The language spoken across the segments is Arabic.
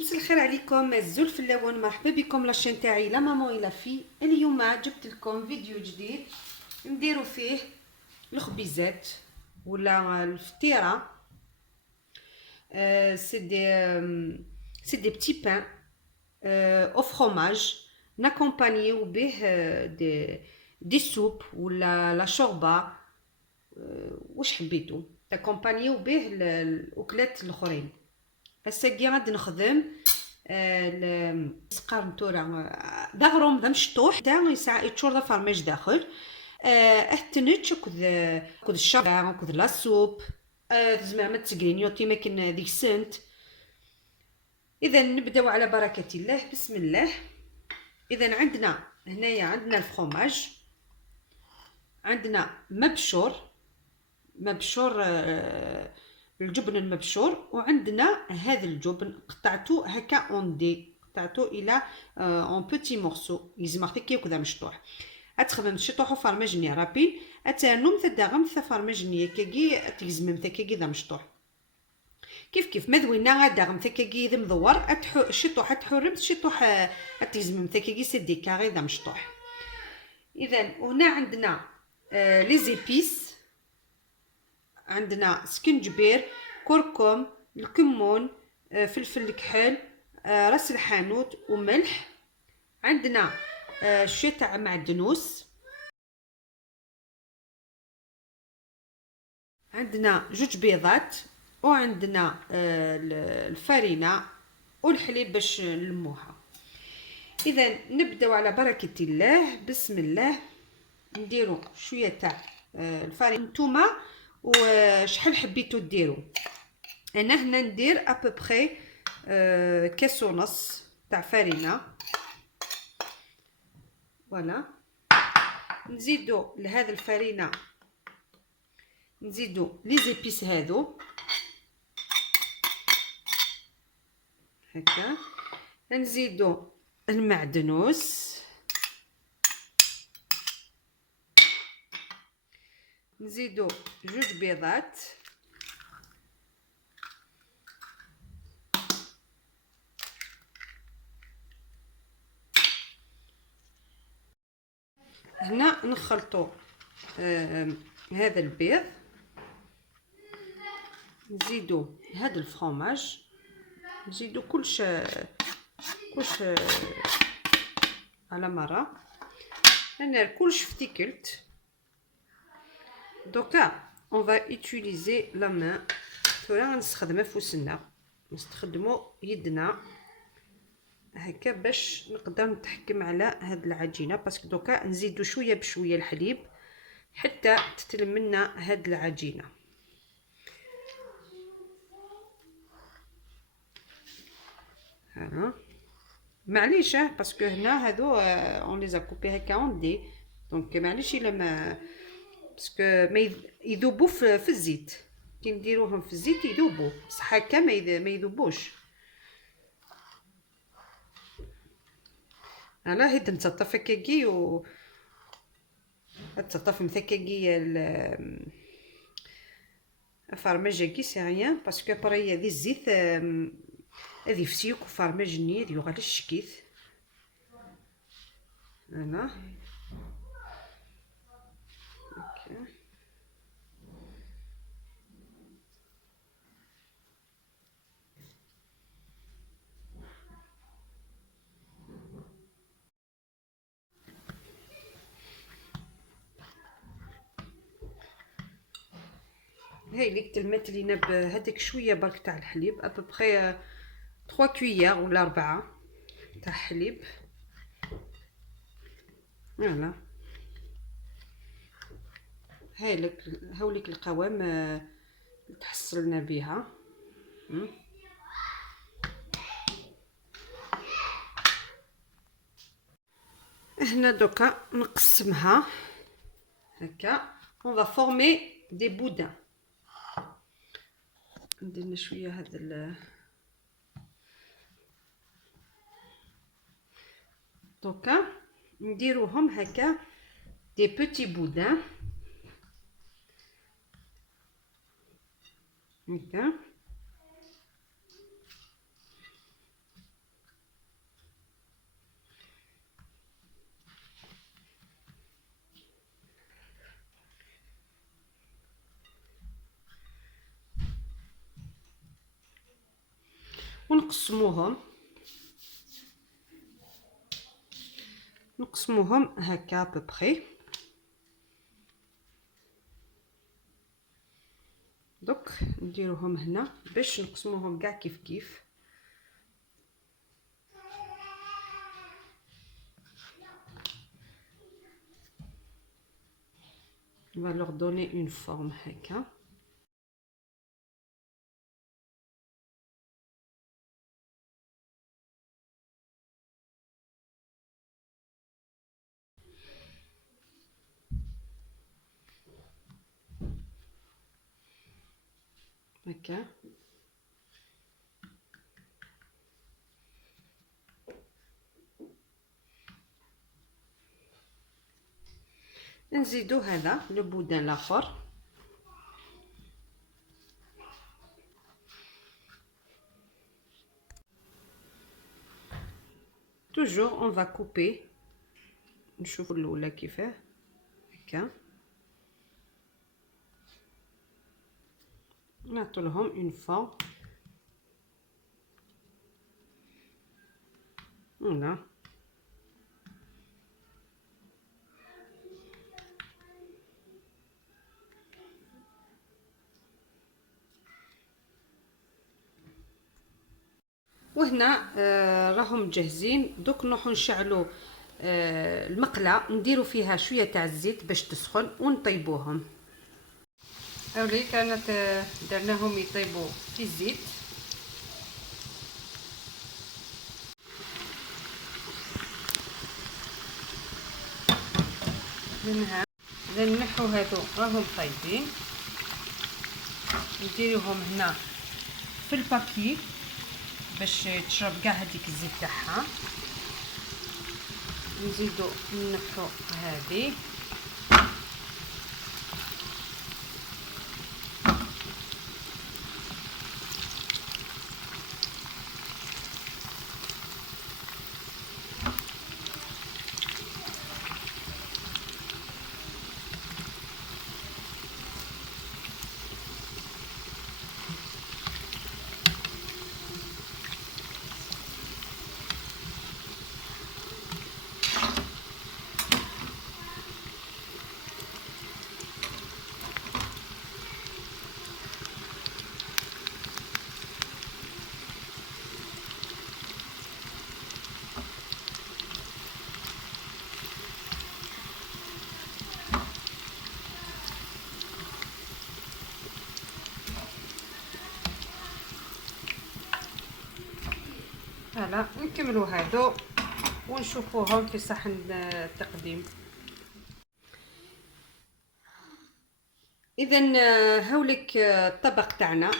مساء الخير عليكم الزول في اللون، مرحبا بكم لاشين تاعي لا مامون الى في. اليوم جبت لكم فيديو جديد نديرو فيه الخبيزات ولا الفطيره. سي دي بتي بان او فروماج ناكومبانيو به دي سوب ولا لا شوربه. واش حبيتو تاكومبانيو به الاكلات الاخرين. الساقي غادي نخدم السقار نتورا داغروم ذا مشطوح دا يتشور ذا فرماج داخل. اهتنتش كود الشرع كود لا سوب. زعما تسكرينيوتي ما كاين ديك سنت. اذا نبداو على بركه الله، بسم الله. اذا عندنا هنايا الفرomage، عندنا مبشور الجبن المبشور، وعندنا هذا الجبن قطعته هكا قطعته الى اون بوتي مورسو يزمر كي كذا مشطوح. اتخدم شطوحو فرماجني رابين اتانوم تداغم فرماجني كاكي تيزمم تاكي ذا مشطوح كيف مذوينا غاداغم تاكي ذا مدور الشطوح تحرم الشطوح تيزمم تاكي سي دي كاري ذا مشطوح. اذا هنا عندنا لي زيبيس، عندنا سكنجبير، كركم، الكمون، فلفل الكحل، راس الحانوت وملح. عندنا شويه تاع معدنوس، عندنا 2 بيضات، وعندنا الفارينه والحليب باش نلموها. اذا نبداو على بركه الله، بسم الله. نديرو شويه تاع الفارينه. نتوما وشحال حبيتو ديرو. انا هنا ندير ابوبري كاس ونص تاع فارينه. فوالا نزيدو لهذا الفارينه نزيدو لي زيبيس هادو هكا. نزيدو المعدنوس، نزيدو 2 بيضات، هنا نخلطو هذا البيض، نزيدو هذا الفرomاج، نزيدو كلش على مرة. انا كلش فتيكلت. دوكا on va utiliser la main. فورا غنستخدم فوسنا، نستخدمو يدنا هكا باش نقدر نتحكم على هاد العجينه. باسكو دوكا نزيدو شويه بشويه الحليب حتى تتلم لنا هاد العجينه. ها معليش باسكو هنا هادو اون لي زاكوبي هكا اون دي، دونك معليش الا ما باسكو ما يذوبوا في الزيت. كي نديروهم في الزيت يذوبوا، بصح هكا ما يذوبوش. انا هيد نتطف كاكي و تطف مثكاكي الفرماج كي سي ريان باسكو بري هذه الزيت هذه فسيوك وفرماج نير يغال الشكيث. انا هاي ليك تلمات لينا بهذاك شويه برك تاع الحليب ابوبخي 3 كويير ولا 4 تاع حليب. فوالا هاوليك القوام تحصلنا بها. هنا دوكا نقسمها هكا. on va former des boudins. ندير شويه هذا دوكا نديروهم هكا دي بوتي بودان هكا. ونقسموهم هكا ببخي. دوك نديروهم هنا باش نقسموهم كاع كيف كيف. On va leur donner une forme هكا. هكا نزيدو هذا لو بودان لاخر. toujours on va couper. نشوفوا الاولى كيفاه هكا نعطوا لهم اون فورم. فوالا وهنا راهم جاهزين. دوك نروحوا نشعلوا المقله، نديروا فيها شويه تاع الزيت باش تسخن ونطيبوهم. هاولي كانت درناهم يطيبوا في الزيت. منها نحو هادو راهم طايبين، نديروهم هنا في البابي باش تشرب كاع هذيك الزيت تاعها. نزيدو نحو هذه فوالا. نكملوا هادو ونشوفوهم في صحن التقديم. اذا هاوليك الطبق تاعنا،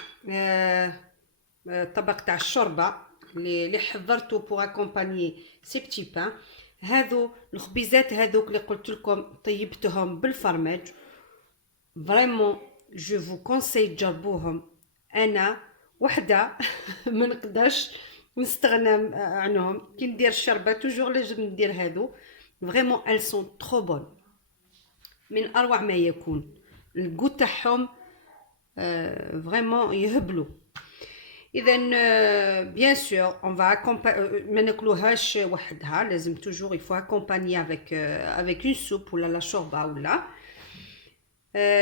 الطبق تاع الشوربه اللي حضرته بوغ اكومبانيي سي بتي بان. هادو الخبيزات هذوك اللي قلت لكم طيبتهم بالفرماج، فريمون جو فو كونساي تجربوهم. انا وحده ما نقدرش نستغنى عنهم. كي ندير الشربه توجور لازم ندير هادو. فريمون ال سون ترو بون، من اروع ما يكون. الكو تاعهم فريمون يهبلوا. اذا بيان سور اون فا ما ناكلوهاش وحدها، لازم توجور يفو اكومباني افيك اون سوب ولا لا شوربه ولا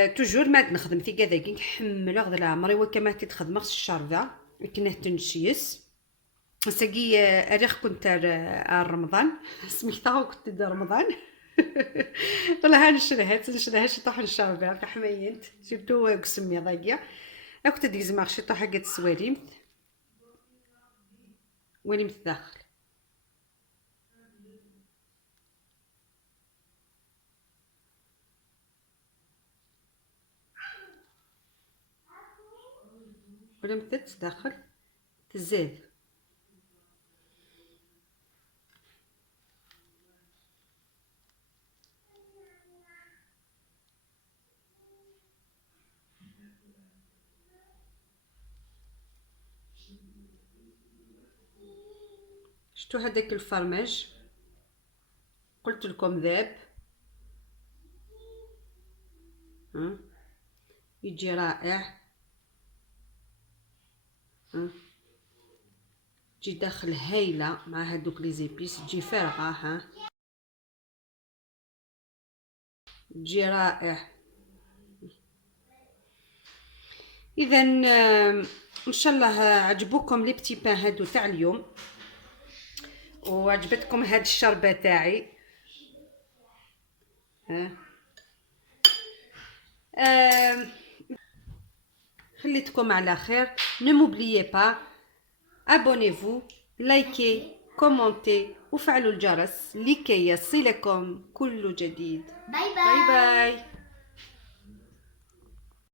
توجور. ما نخدم في كذاك نحمل غد العمري وكما تخدم الشربه كنا تنشيس ساقي اريخ كنت رمضان سميتها كنت دار رمضان والله نشريها شطح نشربها في حماينت سيرتو قسمي ضاقيه. كنت ديز مارشي طاح حاجه السواليمت وين متداخل. ولا متداخل تزاد. شتو هذاك الفرماج قلت لكم ذاب يجي رائع. تجي داخل هايله مع هادوك لي زيبيس، تجي فارغه ها، تجي رائع. اذا ان شاء الله عجبوكم لي بتي بان هادو تاع اليوم، وعجبتكم هاد الشربه تاعي. خليتكم على خير. ne m'oubliez pas abonnez-vous لايكي كومونتي وفعلوا الجرس لكي يصلكم كل جديد. باي باي.